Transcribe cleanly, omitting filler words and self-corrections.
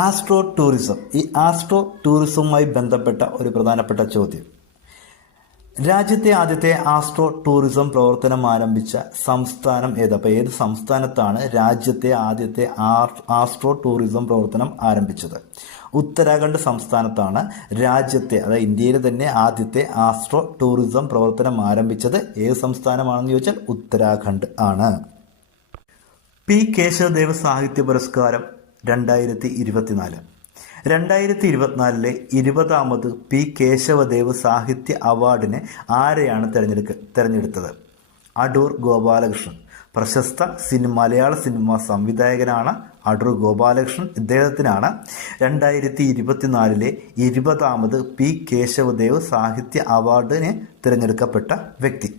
Astro tourism. ഈ astro ടൂറിസവുമായി ബന്ധപ്പെട്ട ഒരു പ്രധാനപ്പെട്ട ചോദ്യം: രാജ്യത്തെ ആദ്യത്തെ ആസ്ട്രോ ടൂറിസം പ്രവർത്തനം ആരംഭിച്ച സംസ്ഥാനം ഏത്? അപ്പോൾ ഏത് സംസ്ഥാനത്താണ് രാജ്യത്തെ ആദ്യത്തെ ആസ്ട്രോ ടൂറിസം പ്രവർത്തനം ആരംഭിച്ചത്? ഉത്തരാഖണ്ഡ് സംസ്ഥാനത്താണ് രാജ്യത്തെ, അതായത് ഇന്ത്യയിലെ തന്നെ ആദ്യത്തെ ആസ്ട്രോ ടൂറിസം പ്രവർത്തനം ആരംഭിച്ചത്. ഏത് സംസ്ഥാനമാണെന്ന് ചോദിച്ചാൽ ഉത്തരാഖണ്ഡ് ആണ്. പി കേശവദേവ് സാഹിത്യ പുരസ്കാരം 2024. 2024 20ാമത് പി കേശവദേവ് സാഹിത്യ അവാർഡിന് ആരെയാണ് തിരഞ്ഞെടുത്തത്? അടൂർ ഗോപാലകൃഷ്ണൻ. പ്രശസ്ത മലയാള സിനിമ സംവിധായകനാണ് അടൂർ ഗോപാലകൃഷ്ണൻ. ഇദ്ദേഹത്തിനാണ് 2024 20ാമത് പി കേശവദേവ് സാഹിത്യ അവാർഡിന് തിരഞ്ഞെടുക്കപ്പെട്ട വ്യക്തി.